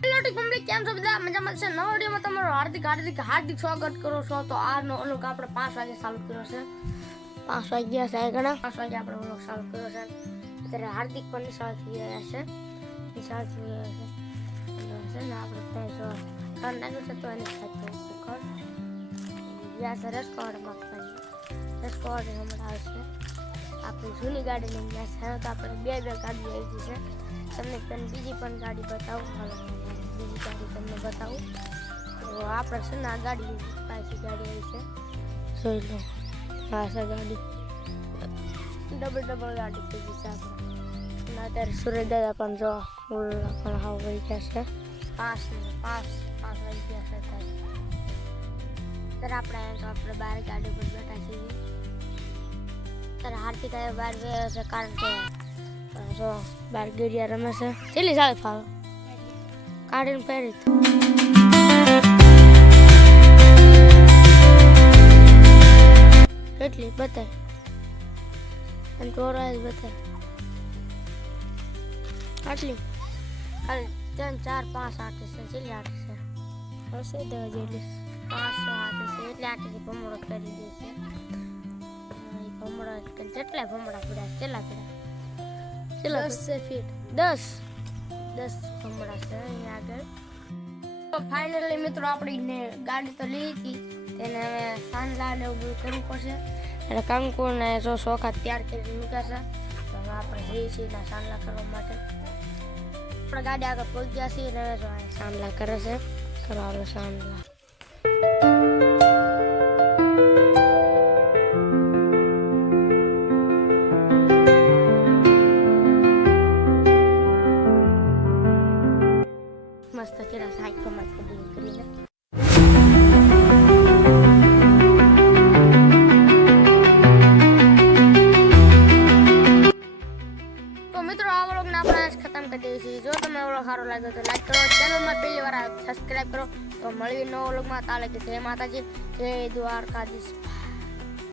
hello ટીકમલી કેમ છો બધા મજામાં છે નવા વિડિયોમાં તમારું હાર્દિક સ્વાગત કરું છું તો આનો અનુક આપણે 5 વાગે ચાલુ કર્યો છે 5 વાગ્યા છે ઘણા 5 વાગે આપણે વ્લોગ ચાલુ કર્યો છે અત્યારે હાર્દિક પણ નિશાળ થઈ ગયા છે ને આપણે ત્યાં જો ત્રણ નાખ્યું છે તો એની સાથે શીખર ગયા છે રેસ્કોર્ડમાં હમણાં આવશે આપણી જૂની ગાડી લઈને ગયા છે તો આપણે બે ગાડી આવી છે તમને બીજી પણ ગાડી બતાવું બીજી ગાડી તમને બતાવું તો આપણે છે ને આ ગાડી પાછી ગાડી આવી છે જોઈ લો આ છે ગાડી ડબલ ગાડી થઈ ગઈ છે આપણે અત્યારે સૂર્યદાદા પણ જો પણ હાવ વહી ગયા છે પાંચ વાગી ગયા છે અત્યારે આપણે બહાર ગાડી પર બેઠા છીએ અત્યારે હાર્દિક બહાર ગયો છે કારણ કે જો બાર ગેરિયા રમે છે ચેલી સાલ ફાવે કાઢીને પહેરી કેટલી બતાય અને ચોરાય બતાય આટલી ખાલી 3 4 5 8 છે ચેલી 8 છે હશે 10 જેટલી 500 8 છે એટલે આટલી ભમડો કરી દે છે ભમડો કેટલા ભમડા પડ્યા ચેલા પડ્યા 10 ફીટ 10 ભમડા છે અહીંયા આગળ તો ફાઇનલી મિત્રો આપણી ગાડી તો લીધી હતી તેને હવે સાંડલા ને એવું કરવું પડશે એટલે કંકુ ને જો સોખા તૈયાર કરી મૂક્યા છે તો હવે આપણે જઈએ છીએ એના સાંડલા કરવા માટે આપણે ગાડી આગળ પહોંચી ગયા છીએ અને જો સાંડલા કરે છે કરવા સાંડલા મસ્ત કેરા સાઈકો મત કરીને તો મિત્રો આ વ્લોગને આપણે ખતમ કરી દઈએ છીએ જો તમને વ્લોગ સારો લાગ્યો તો લાઈક કરો ચેનલમાં પહેલી વાર સબસ્ક્રાઇબ કરો તો મળીએ નવો વ્લોગમાં તાલે કે જય માતાજી જય દ્વારકાધીશ